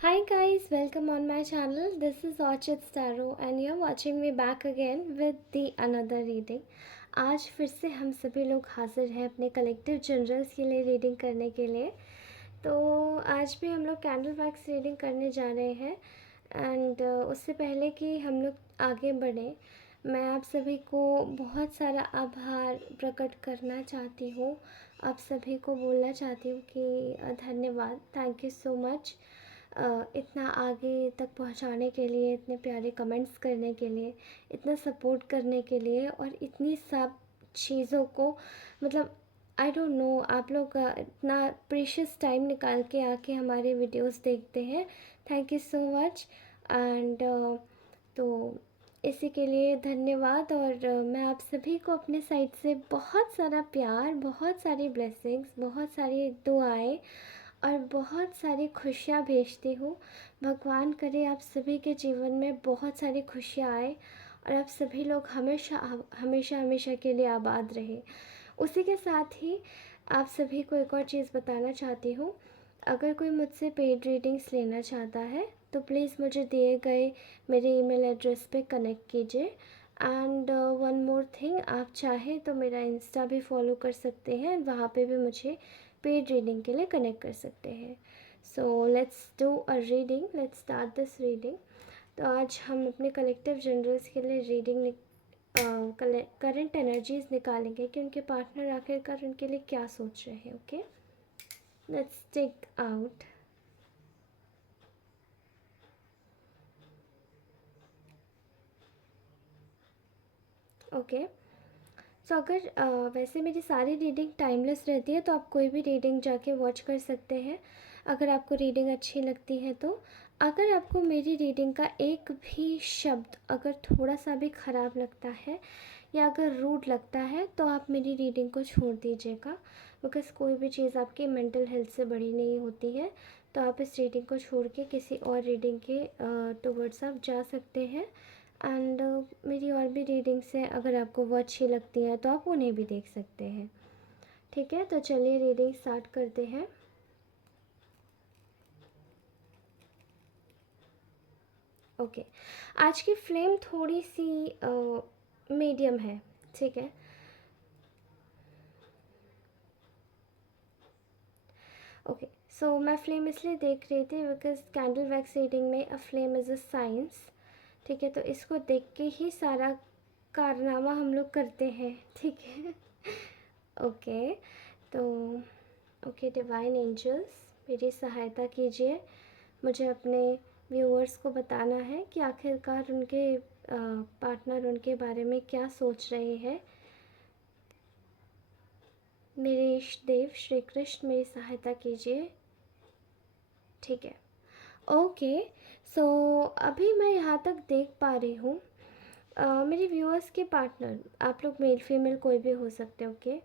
Hi guys, welcome on my channel. This is Orchid Starro and you're watching me back again with the another reading. आज फिर से हम सभी लोग हाजिर हैं अपने कलेक्टिव जनरल्स के लिए रीडिंग करने के लिए। तो आज भी हम लोग कैंडल वैक्स रीडिंग करने जा रहे हैं एंड उससे पहले कि हम लोग आगे बढ़ें, मैं आप सभी को बहुत सारा आभार प्रकट करना चाहती हूँ। आप सभी को बोलना चाहती हूँ कि धन्यवाद, थैंक यू सो मच इतना आगे तक पहुंचाने के लिए, इतने प्यारे कमेंट्स करने के लिए, इतना सपोर्ट करने के लिए और इतनी सब चीज़ों को मतलब आई डोंट नो आप लोग इतना प्रीशियस टाइम निकाल के आके हमारे वीडियोस देखते हैं। Thank you so much and तो इसी के लिए धन्यवाद और मैं आप सभी को अपने साइड से बहुत सारा प्यार, बहुत सारी ब्लेसिंग्स, बहुत सारी दुआएं और बहुत सारी खुशियाँ भेजती हूँ। भगवान करे आप सभी के जीवन में बहुत सारी खुशियाँ आए और आप सभी लोग हमेशा हमेशा हमेशा के लिए आबाद रहे। उसी के साथ ही आप सभी को एक और चीज़ बताना चाहती हूँ। अगर कोई मुझसे पेड रीडिंग्स लेना चाहता है तो प्लीज़ मुझे दिए गए मेरे ईमेल एड्रेस पे कनेक्ट कीजिए एंड वन मोर थिंग, आप चाहें तो मेरा इंस्टा भी फॉलो कर सकते हैं, वहाँ पे भी मुझे पेड रीडिंग के लिए कनेक्ट कर सकते हैं। So let's do a reading, let's start this reading. तो आज हम अपने कलेक्टिव जनरल्स के लिए रीडिंग करंट एनर्जीज निकालेंगे कि उनके पार्टनर आखिरकार उनके लिए क्या सोच रहे हैं। Okay, let's take out. Okay, so अगर वैसे मेरी सारी रीडिंग टाइमलेस रहती है तो आप कोई भी रीडिंग जाके वॉच कर सकते हैं अगर आपको रीडिंग अच्छी लगती है तो। अगर आपको मेरी रीडिंग का एक भी शब्द अगर थोड़ा सा भी ख़राब लगता है या अगर रूड लगता है तो आप मेरी रीडिंग को छोड़ दीजिएगा, बिकॉज़ कोई भी चीज़ आपकी मेंटल हेल्थ से बड़ी नहीं होती है। तो आप इस रीडिंग को छोड़ के किसी और रीडिंग के टुवर्ड्स आप जा सकते हैं एंड मेरी और भी रीडिंग्स हैं, अगर आपको वो अच्छी लगती हैं तो आप उन्हें भी देख सकते हैं। ठीक है, तो चलिए रीडिंग स्टार्ट करते हैं। ओके, आज की फ्लेम थोड़ी सी मीडियम है। ठीक है, ओके। सो मैं फ्लेम इसलिए देख रही थी बिकॉज कैंडल वैक्स रीडिंग में अ फ्लेम इज़ अ साइंस। ठीक है, तो इसको देख के ही सारा कारनामा हम लोग करते हैं। ठीक है, ओके। तो ओके, डिवाइन एंजल्स मेरी सहायता कीजिए, मुझे अपने व्यूअर्स को बताना है कि आखिरकार उनके पार्टनर उनके बारे में क्या सोच रहे हैं। मेरे इष्ट देव श्री कृष्ण मेरी सहायता कीजिए। ठीक है, ओके। सो अभी मैं यहाँ तक देख पा रही हूँ मेरे व्यूअर्स के पार्टनर, आप लोग मेल फीमेल कोई भी हो सकते हो। ओके,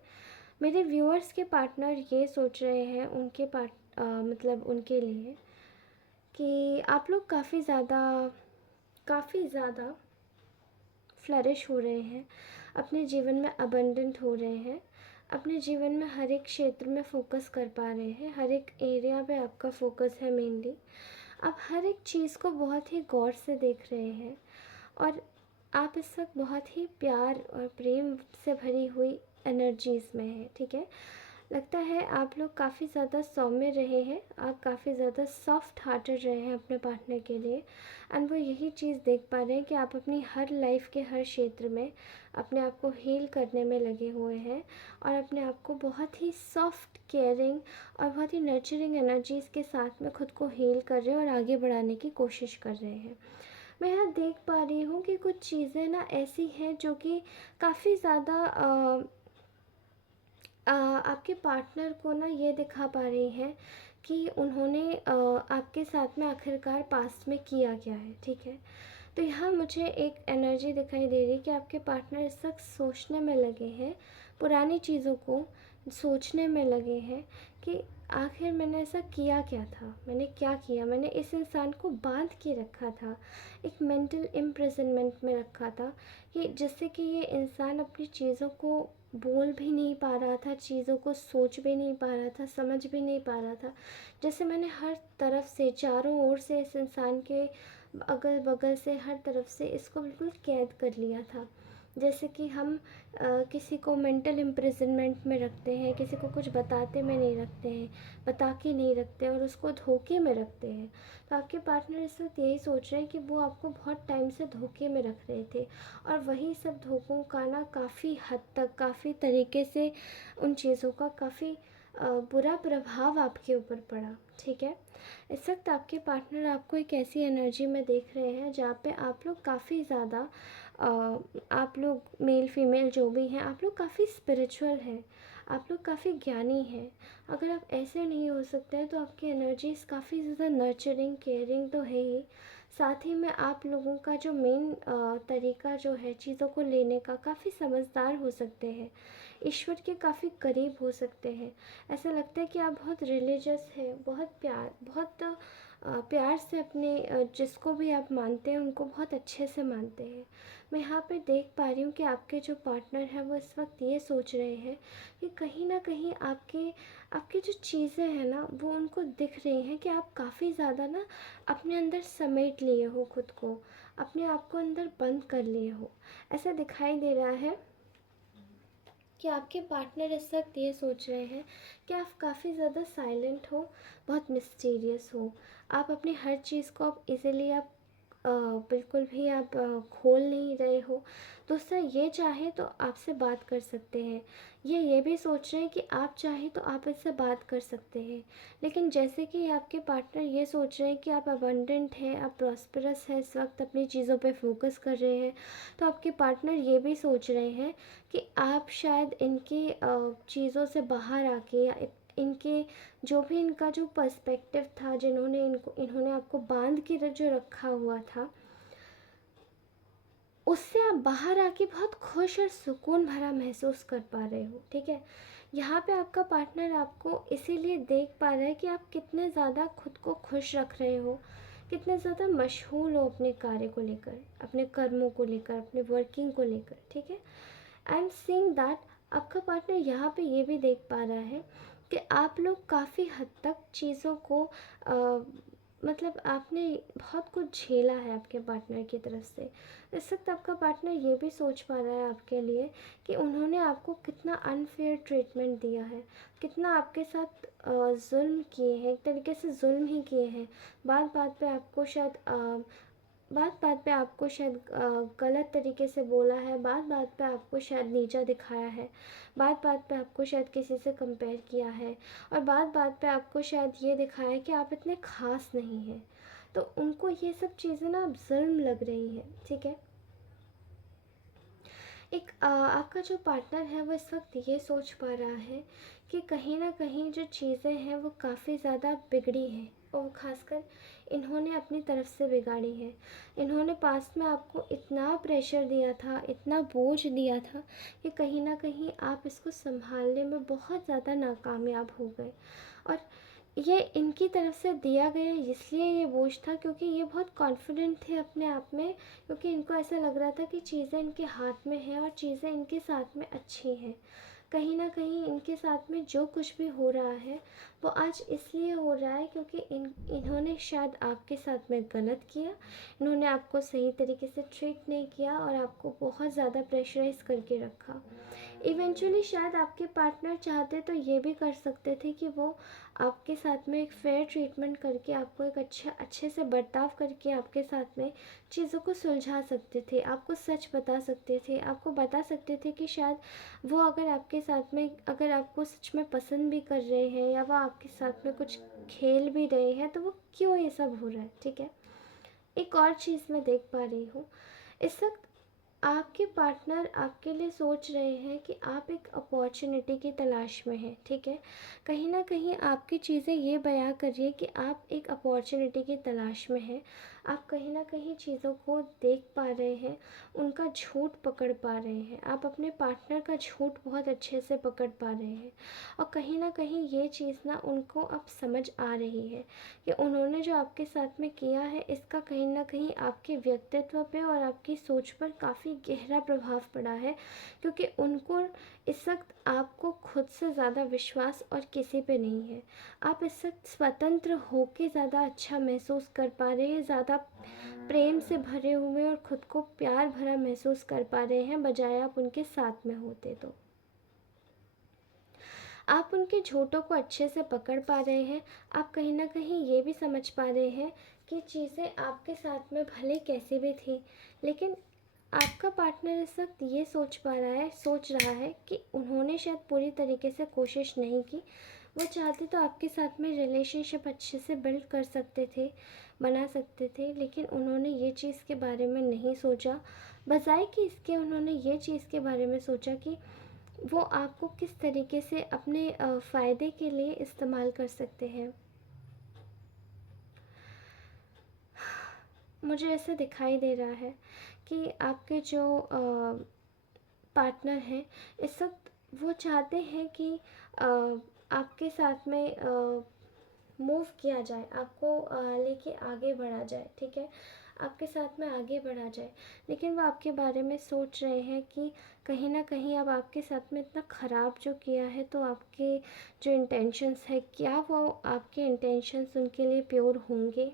मेरे व्यूअर्स के पार्टनर ये सोच रहे हैं उनके मतलब उनके लिए कि आप लोग काफ़ी ज़्यादा फ्लरिश हो रहे हैं, अपने जीवन में अबंडेंट हो रहे हैं, अपने जीवन में हर एक क्षेत्र में फोकस कर पा रहे हैं, हर एक एरिया पे आपका फोकस है मेनली। आप हर एक चीज़ को बहुत ही गौर से देख रहे हैं और आप इस वक्त बहुत ही प्यार और प्रेम से भरी हुई एनर्जीज़ में हैं। ठीक है, लगता है आप लोग काफ़ी ज़्यादा सौम्य रहे हैं, आप काफ़ी ज़्यादा सॉफ्ट हार्टेड रहे हैं अपने पार्टनर के लिए एंड वो यही चीज़ देख पा रहे हैं कि आप अपनी हर लाइफ के हर क्षेत्र में अपने आप को हील करने में लगे हुए हैं और अपने आप को बहुत ही सॉफ्ट, केयरिंग और बहुत ही नर्चरिंग एनर्जीज़ के साथ में खुद को हील कर रहे हैं और आगे बढ़ाने की कोशिश कर रहे हैं। मैं यहाँ देख पा रही हूँ कि कुछ चीज़ें ना ऐसी हैं जो कि काफ़ी ज़्यादा आपके पार्टनर को ना ये दिखा पा रही हैं कि उन्होंने आपके साथ में आखिरकार पास्ट में किया क्या है। ठीक है, तो यहाँ मुझे एक एनर्जी दिखाई दे रही है कि आपके पार्टनर इस वक्त सोचने में लगे हैं, पुरानी चीज़ों को सोचने में लगे हैं कि आखिर मैंने ऐसा किया क्या था, मैंने क्या किया, मैंने इस इंसान को बांध के रखा था, एक मेंटल इम्प्रिजनमेंट में रखा था कि जिससे कि ये इंसान अपनी चीज़ों को बोल भी नहीं पा रहा था, चीज़ों को सोच भी नहीं पा रहा था, समझ भी नहीं पा रहा था। जैसे मैंने हर तरफ से, चारों ओर से, इस इंसान के अगल बगल से, हर तरफ से इसको बिल्कुल कैद कर लिया था। जैसे कि हम किसी को मेंटल इम्प्रिजनमेंट में रखते हैं, किसी को कुछ बताते में नहीं रखते हैं, बता के नहीं रखते और उसको धोखे में रखते हैं। तो आपके पार्टनर इस वक्त यही सोच रहे हैं कि वो आपको बहुत टाइम से धोखे में रख रहे थे, और वही सब धोखों का ना काफ़ी हद तक, काफ़ी तरीके से उन चीज़ों का काफ़ी बुरा प्रभाव आपके ऊपर पड़ा। ठीक है, इस वक्त आपके पार्टनर आपको एक ऐसी एनर्जी में देख रहे हैं जहाँ पे आप लोग काफ़ी ज़्यादा, आप लोग मेल फीमेल जो भी हैं, आप लोग काफ़ी स्पिरिचुअल हैं, आप लोग काफ़ी ज्ञानी हैं। अगर आप ऐसे नहीं हो सकते हैं तो आपकी एनर्जीज काफ़ी ज़्यादा नर्चरिंग, केयरिंग तो है ही, साथ ही में आप लोगों का जो मेन तरीका जो है चीज़ों को लेने का, काफ़ी समझदार हो सकते हैं, ईश्वर के काफ़ी करीब हो सकते हैं। ऐसा लगता है कि आप बहुत रिलीजियस हैं, बहुत प्यार से अपने जिसको भी आप मानते हैं उनको बहुत अच्छे से मानते हैं। मैं यहाँ पे देख पा रही हूँ कि आपके जो पार्टनर हैं वो इस वक्त ये सोच रहे हैं कि कहीं ना कहीं आपके आपकी जो चीज़ें हैं ना वो उनको दिख रही हैं कि आप काफ़ी ज़्यादा ना अपने अंदर समेट लिए हो, खुद को अपने आप को अंदर बंद कर लिए हो। ऐसा दिखाई दे रहा है कि आपके पार्टनर इस वक्त ये सोच रहे हैं कि आप काफ़ी ज़्यादा साइलेंट हो, बहुत मिस्टीरियस हो, आप अपनी हर चीज़ को आप इजीली आप बिल्कुल भी आप खोल नहीं रहे हो। दूसरा, ये चाहे तो आपसे बात कर सकते हैं, ये भी सोच रहे हैं कि आप चाहे तो आप इससे बात कर सकते हैं। लेकिन जैसे कि आपके पार्टनर ये सोच रहे हैं कि आप अबंडेंट हैं, आप प्रॉस्परस हैं, इस वक्त अपनी चीज़ों पे फोकस कर रहे हैं, तो आपके पार्टनर ये भी सोच रहे हैं कि आप शायद इनकी चीज़ों से बाहर आके, या इनके जो भी इनका जो पर्सपेक्टिव था, इन्होंने आपको बांध के जो रखा हुआ था, उससे आप बाहर आके बहुत खुश और सुकून भरा महसूस कर पा रहे हो। ठीक है, यहाँ पे आपका पार्टनर आपको इसीलिए देख पा रहा है कि आप कितने ज़्यादा खुद को खुश रख रहे हो, कितने ज़्यादा मशगूल हो अपने कार्य को लेकर, अपने कर्मों को लेकर, अपने वर्किंग को लेकर। ठीक है, आई एम सीइंग दैट आपका पार्टनर यहाँ पे ये भी देख पा रहा है कि आप लोग काफ़ी हद तक चीज़ों को मतलब आपने बहुत कुछ झेला है आपके पार्टनर की तरफ से। इस वक्त आपका पार्टनर ये भी सोच पा रहा है आपके लिए कि उन्होंने आपको कितना अनफेयर ट्रीटमेंट दिया है, कितना आपके साथ जुल्म किए हैं, एक तरीके से जुल्म ही किए हैं। बात बात पे आपको शायद गलत तरीके से बोला है, बात बात पे आपको शायद नीचा दिखाया है, बात बात पे आपको शायद किसी से कंपेयर किया है, और बात बात पे आपको शायद ये दिखाया है कि आप इतने ख़ास नहीं हैं। तो उनको ये सब चीज़ें ना अब जुल्म लग रही हैं। ठीक है, आपका जो पार्टनर है वो इस वक्त ये सोच पा रहा है कि कहीं ना कहीं जो चीज़ें हैं वो काफ़ी ज़्यादा बिगड़ी हैं, और ख़ासकर इन्होंने अपनी तरफ से बिगाड़ी है। इन्होंने पास्ट में आपको इतना प्रेशर दिया था, इतना बोझ दिया था कि कहीं ना कहीं आप इसको संभालने में बहुत ज़्यादा नाकामयाब हो गए। और ये इनकी तरफ से दिया गया इसलिए ये बोझ था क्योंकि ये बहुत कॉन्फिडेंट थे अपने आप में, क्योंकि इनको ऐसा लग रहा था कि चीज़ें इनके हाथ में हैं और चीज़ें इनके साथ में अच्छी हैं। कहीं ना कहीं इनके साथ में जो कुछ भी हो रहा है वो आज इसलिए हो रहा है क्योंकि इन्होंने शायद आपके साथ में गलत किया, इन्होंने आपको सही तरीके से ट्रीट नहीं किया और आपको बहुत ज़्यादा प्रेशराइज करके रखा। इवेंचुअली शायद आपके पार्टनर चाहते तो ये भी कर सकते थे कि वो आपके साथ में एक फ़ेयर ट्रीटमेंट करके, आपको एक अच्छे से बर्ताव करके आपके साथ में चीज़ों को सुलझा सकते थे, आपको सच बता सकते थे, आपको बता सकते थे कि शायद वो अगर आपके साथ में, अगर आपको सच में पसंद भी कर रहे हैं या वो आपके साथ में कुछ खेल भी रहे हैं तो वो क्यों ये सब हो रहा है। ठीक है, एक और चीज़ मैं देख पा रही हूँ, इस वक्त आपके पार्टनर आपके लिए सोच रहे हैं कि आप एक अपॉर्चुनिटी की तलाश में हैं। ठीक है, कहीं ना कहीं आपकी चीज़ें ये बयां कर रही है कि आप एक अपॉर्चुनिटी की तलाश में हैं। आप कहीं ना कहीं चीज़ों को देख पा रहे हैं, उनका झूठ पकड़ पा रहे हैं, आप अपने पार्टनर का झूठ बहुत अच्छे से पकड़ पा रहे हैं। और कहीं ना कहीं ये चीज़ ना उनको अब समझ आ रही है कि उन्होंने जो आपके साथ में किया है इसका कहीं ना कहीं आपके व्यक्तित्व पे और आपकी सोच पर काफ़ी ही गहरा प्रभाव पड़ा है, क्योंकि उनको इस वक्त आपको खुद से ज़्यादा विश्वास और किसी पे नहीं है। आप इस वक्त स्वतंत्र होके ज़्यादा अच्छा महसूस कर पा रहे हैं, ज़्यादा प्रेम से भरे हुए और खुद को प्यार भरा महसूस कर पा रहे हैं, बजाय आप उनके साथ में होते तो। आप उनके झूठों को अच्छे से पकड़ पा रहे हैं। आप कहीं ना कहीं ये भी समझ पा रहे हैं कि चीज़ें आपके साथ में भले कैसी भी थी, लेकिन आपका पार्टनर इस वक्त ये सोच रहा है कि उन्होंने शायद पूरी तरीके से कोशिश नहीं की। वो चाहते तो आपके साथ में रिलेशनशिप अच्छे से बिल्ड कर सकते थे, बना सकते थे, लेकिन उन्होंने ये चीज़ के बारे में नहीं सोचा। बजाय कि इसके उन्होंने ये चीज़ के बारे में सोचा कि वो आपको किस तरीके से अपने फ़ायदे के लिए इस्तेमाल कर सकते हैं। मुझे ऐसा दिखाई दे रहा है कि आपके जो पार्टनर हैं इस वक्त, वो चाहते हैं कि आपके साथ में मूव किया जाए, आपको लेके आगे बढ़ा जाए, ठीक है, आपके साथ में आगे बढ़ा जाए। लेकिन वो आपके बारे में सोच रहे हैं कि कहीं ना कहीं अब आपके साथ में इतना ख़राब जो किया है, तो आपके जो इंटेंशंस है, क्या वो आपके इंटेंशंस उनके लिए प्योर होंगे।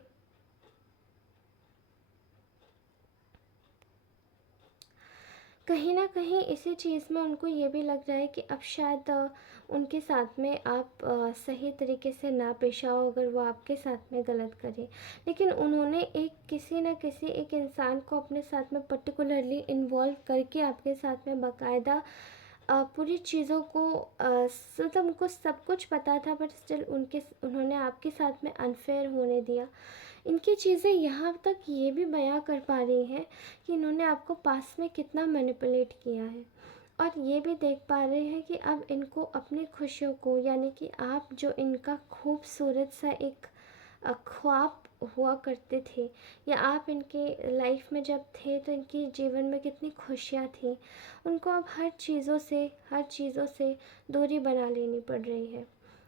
कहीं न कहीं इसी चीज़ में उनको ये भी लग रहा है कि अब शायद उनके साथ में आप सही तरीके से ना पेश आओ, अगर वो आपके साथ में गलत करे। लेकिन उन्होंने किसी न किसी एक इंसान को अपने साथ में पर्टिकुलरली इन्वॉल्व करके आपके साथ में बाकायदा पूरी चीज़ों को मतलब उनको सब कुछ पता था, बट स्टिल उन्होंने आपके साथ में अनफेयर होने दिया। इनकी चीज़ें यहाँ तक ये भी बयां कर पा रही हैं कि इन्होंने आपको पास में कितना मैनिपुलेट किया है, और ये भी देख पा रहे हैं कि अब इनको अपनी खुशियों को, यानी कि आप जो इनका खूबसूरत सा एक ख्वाब हुआ करते थे, या आप इनके लाइफ में जब थे तो इनके जीवन में कितनी खुशियाँ थी, उनको अब हर चीज़ों से दूरी बना लेनी पड़ रही है,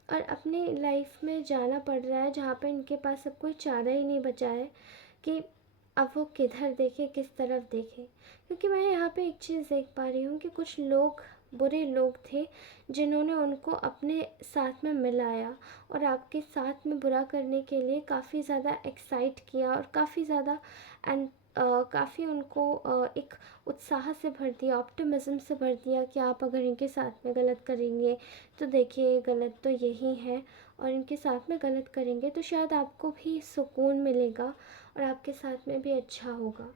और अपनी लाइफ में जाना पड़ रहा है जहाँ पे इनके पास अब कोई चारा ही नहीं बचा है कि अब वो किधर देखे, किस तरफ देखे। क्योंकि मैं यहाँ पे एक चीज़ देख पा रही हूँ कि कुछ लोग, बुरे लोग थे, जिन्होंने उनको अपने साथ में मिलाया और आपके साथ में बुरा करने के लिए काफ़ी ज़्यादा एक्साइट किया, और काफ़ी ज़्यादा एंड काफ़ी उनको एक उत्साह से भर दिया, ऑप्टिमिज्म से भर दिया कि आप अगर इनके साथ में गलत करेंगे तो देखिए गलत तो यही है, और इनके साथ में गलत करेंगे तो शायद आपको भी सुकून मिलेगा और आपके साथ में भी अच्छा होगा,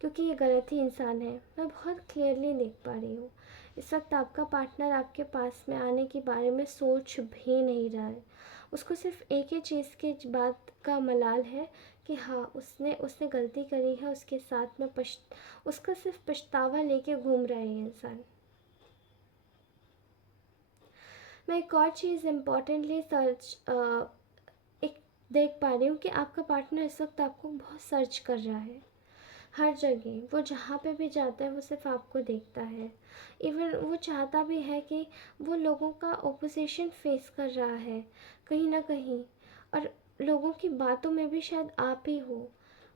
क्योंकि ये गलत ही इंसान है। मैं बहुत क्लियरली देख पा रही हूँ इस वक्त आपका पार्टनर आपके पास में आने के बारे में सोच भी नहीं रहा है। उसको सिर्फ एक ही चीज़ की बात का मलाल है कि हाँ, उसने उसने गलती करी है, उसके साथ में उसका सिर्फ पछतावा लेके घूम रहा है ये इंसान। मैं एक और चीज़ इम्पॉर्टेंटली एक देख पा रही हूँ कि आपका पार्टनर इस वक्त आपको बहुत सर्च कर रहा है। हर जगह वो जहाँ पे भी जाता है वो सिर्फ आपको देखता है। इवन वो चाहता भी है कि वो लोगों का ओपोजिशन फेस कर रहा है कहीं ना कहीं, और लोगों की बातों में भी शायद आप ही हो,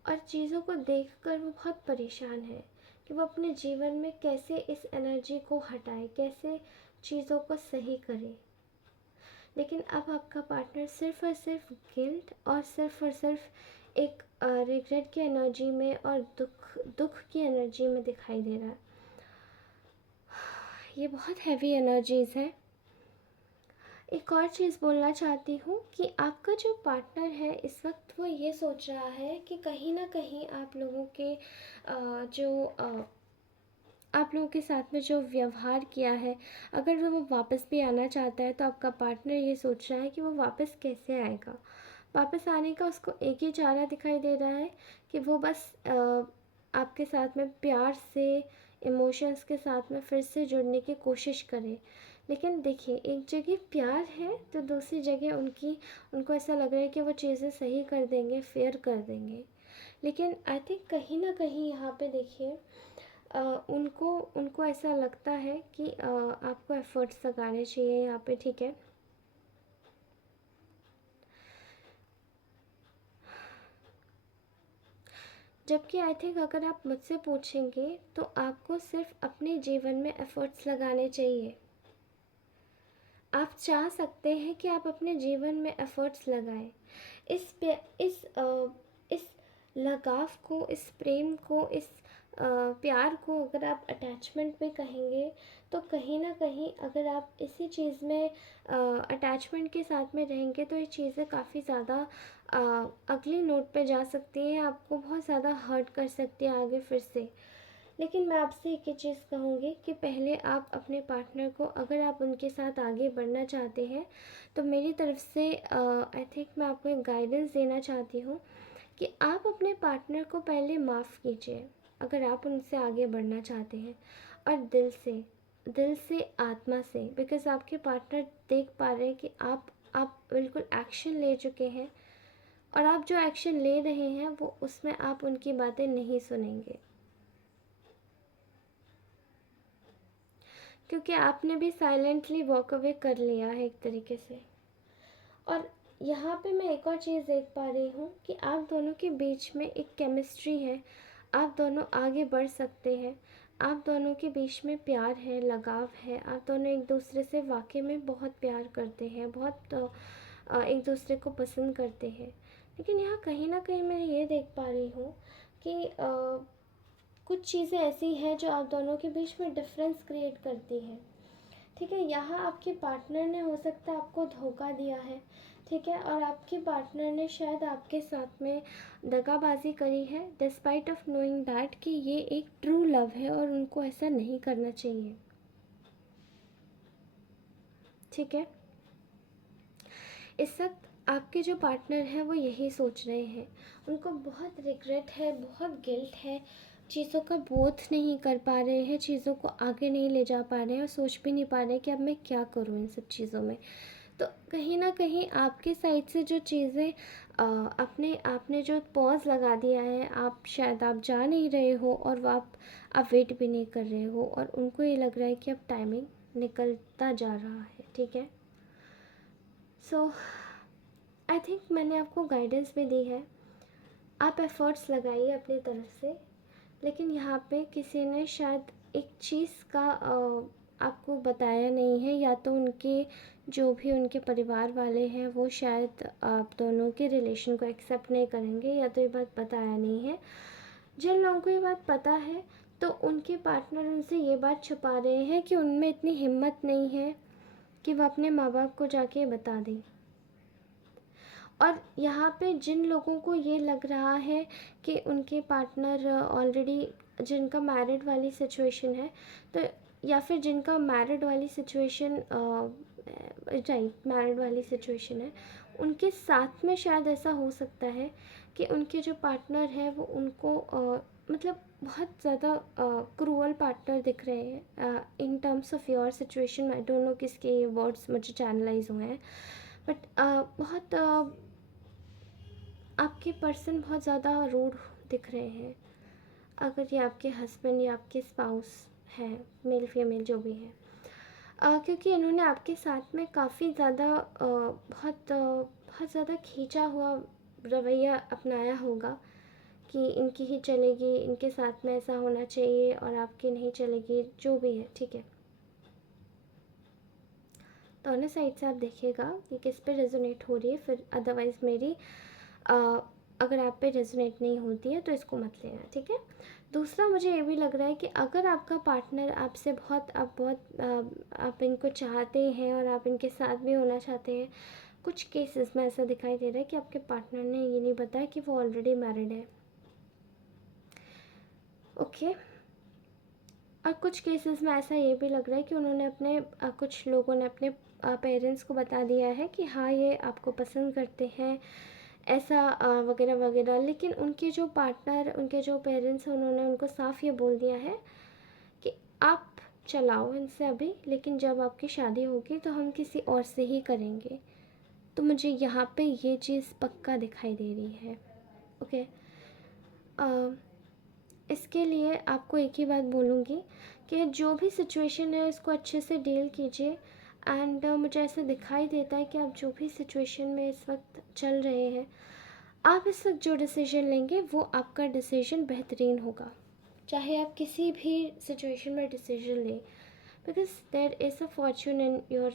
और चीज़ों को देखकर वो बहुत परेशान है कि वो अपने जीवन में कैसे इस एनर्जी को हटाए, कैसे चीज़ों को सही करे। लेकिन अब आपका पार्टनर सिर्फ़ और सिर्फ गिल्ट और सिर्फ एक रिग्रेट की एनर्जी में और दुख की एनर्जी में दिखाई दे रहा है। ये बहुत हैवी एनर्जीज़ हैं। एक और चीज़ बोलना चाहती हूँ कि आपका जो पार्टनर है इस वक्त, वो ये सोच रहा है कि कहीं ना कहीं आप लोगों के आप लोगों के साथ में जो व्यवहार किया है, अगर वो वापस भी आना चाहता है तो आपका पार्टनर ये सोच रहा है कि वो वापस कैसे आएगा। वापस आने का उसको एक ही चारा दिखाई दे रहा है कि वो बस आपके साथ में प्यार से, इमोशंस के साथ में फिर से जुड़ने की कोशिश करे। लेकिन देखिए, एक जगह प्यार है तो दूसरी जगह उनको ऐसा लग रहा है कि वो चीज़ें सही कर देंगे, फेयर कर देंगे। लेकिन आई थिंक कहीं ना कहीं यहाँ पे देखिए, उनको उनको ऐसा लगता है कि आपको एफ़र्ट्स लगाने चाहिए यहाँ पे, ठीक है। जबकि आई थिंक अगर आप मुझसे पूछेंगे तो आपको सिर्फ अपने जीवन में एफ़र्ट्स लगाने चाहिए। आप चाह सकते हैं कि आप अपने जीवन में एफ़र्ट्स लगाएं। इस पे इस लगाव को, इस प्रेम को, इस प्यार को अगर आप अटैचमेंट में कहेंगे, तो कहीं ना कहीं अगर आप इसी चीज़ में अटैचमेंट के साथ में रहेंगे तो ये चीज़ें काफ़ी ज़्यादा अगली नोट पे जा सकती हैं, आपको बहुत ज़्यादा हर्ट कर सकती है आगे फिर से। लेकिन मैं आपसे एक ही चीज़ कहूँगी कि पहले आप अपने पार्टनर को, अगर आप उनके साथ आगे बढ़ना चाहते हैं, तो मेरी तरफ से आई थिंक मैं आपको एक गाइडेंस देना चाहती हूँ कि आप अपने पार्टनर को पहले माफ़ कीजिए अगर आप उनसे आगे बढ़ना चाहते हैं, और दिल से आत्मा से, बिकॉज़ आपके पार्टनर देख पा रहे हैं कि आप बिल्कुल एक्शन ले चुके हैं, और आप जो एक्शन ले रहे हैं वो उसमें आप उनकी बातें नहीं सुनेंगे, क्योंकि आपने भी साइलेंटली वॉक अवे कर लिया है एक तरीके से। और यहाँ पे मैं एक और चीज़ देख पा रही हूँ कि आप दोनों के बीच में एक केमिस्ट्री है, आप दोनों आगे बढ़ सकते हैं, आप दोनों के बीच में प्यार है, लगाव है, आप दोनों एक दूसरे से वाकई में बहुत प्यार करते हैं, बहुत एक दूसरे को पसंद करते हैं। लेकिन यहाँ कहीं ना कहीं मैं ये देख पा रही हूँ कि कुछ चीज़ें ऐसी हैं जो आप दोनों के बीच में डिफरेंस क्रिएट करती हैं। ठीक है, यहाँ आपके पार्टनर ने हो सकता है आपको धोखा दिया है, ठीक है, और आपके पार्टनर ने शायद आपके साथ में दगाबाजी करी है, डिस्पाइट ऑफ नोइंग दैट कि ये एक ट्रू लव है और उनको ऐसा नहीं करना चाहिए। ठीक है, इस वक्त आपके जो पार्टनर हैं वो यही सोच रहे हैं, उनको बहुत रिग्रेट है, बहुत गिल्ट है, चीज़ों का बोध नहीं कर पा रहे हैं, चीज़ों को आगे नहीं ले जा पा रहे हैं, और सोच भी नहीं पा रहे हैं कि अब मैं क्या करूँ इन सब चीज़ों में। तो कहीं ना कहीं आपके साइड से जो चीज़ें अपने आपने जो पॉज लगा दिया है, आप जा नहीं रहे हो, और वो आप वेट भी नहीं कर रहे हो, और उनको ये लग रहा है कि अब टाइमिंग निकलता जा रहा है। ठीक है, सो आई थिंक मैंने आपको गाइडेंस भी दी है, आप एफ़र्ट्स लगाइए अपनी तरफ से। लेकिन यहाँ पे किसी ने शायद एक चीज़ का आपको बताया नहीं है, या तो उनके जो भी उनके परिवार वाले हैं वो शायद आप दोनों के रिलेशन को एक्सेप्ट नहीं करेंगे, या तो ये बात बताया नहीं है। जिन लोगों को ये बात पता है तो उनके पार्टनर उनसे ये बात छुपा रहे हैं कि उनमें इतनी हिम्मत नहीं है कि वो अपने माँ बाप को जाके बता दें। और यहाँ पे जिन लोगों को ये लग रहा है कि उनके पार्टनर ऑलरेडी, जिनका मैरिड वाली सिचुएशन है, तो या फिर जिनका मैरिड वाली सिचुएशन राइट मैरिड वाली सिचुएशन है, उनके साथ में शायद ऐसा हो सकता है कि उनके जो पार्टनर है वो उनको मतलब बहुत ज़्यादा क्रूअल पार्टनर दिख रहे हैं in terms of your situation. I don't know किसके ये वर्ड्स मुझे चैनलाइज हुए हैं, बट बहुत आपके पर्सन बहुत ज़्यादा रूड दिख रहे हैं, अगर ये आपके हस्बैंड या आपके स्पाउस हैं, मेल फीमेल जो भी है, क्योंकि इन्होंने आपके साथ में काफ़ी ज़्यादा बहुत ज़्यादा खींचा हुआ रवैया अपनाया होगा कि इनकी ही चलेगी, इनके साथ में ऐसा होना चाहिए और आपकी नहीं चलेगी, जो भी है। ठीक है, दोनों साइड से आप देखिएगा कि किस पे रेजोनेट हो रही है, फिर अदरवाइज़ मेरी अगर आप पे रेजोनेट नहीं होती है तो इसको मत लेना। ठीक है, दूसरा मुझे ये भी लग रहा है कि अगर आपका पार्टनर आपसे आप इनको चाहते हैं और आप इनके साथ भी होना चाहते हैं, कुछ केसेस में ऐसा दिखाई दे रहा है कि आपके पार्टनर ने ये नहीं बताया कि वो ऑलरेडी मैरिड है। ओके, और कुछ केसेस में ऐसा ये भी लग रहा है कि उन्होंने कुछ लोगों ने अपने पेरेंट्स को बता दिया है कि हाँ ये आपको पसंद करते हैं, ऐसा वगैरह वगैरह, लेकिन उनके जो पेरेंट्स हैं उन्होंने उनको साफ ये बोल दिया है कि आप चलाओ इनसे अभी, लेकिन जब आपकी शादी होगी तो हम किसी और से ही करेंगे। तो मुझे यहाँ पे ये चीज़ पक्का दिखाई दे रही है। ओके, इसके लिए आपको एक ही बात बोलूँगी कि जो भी सिचुएशन है इसको अच्छे से डील कीजिए। एंड मुझे ऐसा दिखाई देता है कि आप जो भी सिचुएशन में इस वक्त चल रहे हैं, आप इस वक्त जो डिसीजन लेंगे वो आपका डिसीजन बेहतरीन होगा, चाहे आप किसी भी सिचुएशन में डिसीजन लें, because there is a Fortune in your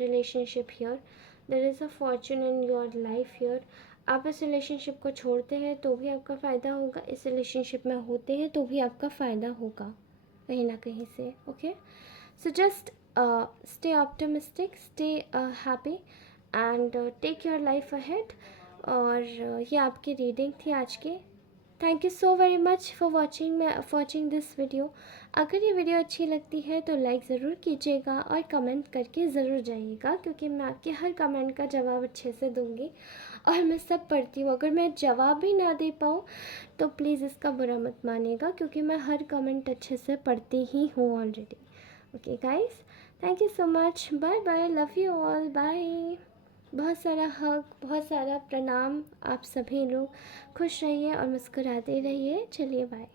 relationship here, there is a Fortune in your life here. आप इस रिलेशनशिप को छोड़ते हैं तो भी आपका फ़ायदा होगा, इस रिलेशनशिप में होते हैं तो भी आपका फ़ायदा होगा कहीं ना कहीं से। Okay, so just stay optimistic, stay happy and take your life ahead। और ये आपकी रीडिंग थी आज की। Thank you so very much for watching this video. अगर ये वीडियो अच्छी लगती है तो लाइक ज़रूर कीजिएगा और कमेंट करके ज़रूर जाइएगा, क्योंकि मैं आपके हर कमेंट का जवाब अच्छे से दूंगी और मैं सब पढ़ती हूँ। अगर मैं जवाब भी ना दे पाऊँ तो प्लीज़ इसका बुरा मत मानिएगा, क्योंकि मैं हर कमेंट अच्छे से पढ़ती ही हूँ already. Okay guys, thank you so much, bye bye, love you all, bye. बहुत सारा हग, बहुत सारा प्रणाम। आप सभी लोग खुश रहिए और मुस्कुराते रहिए। चलिए बाय।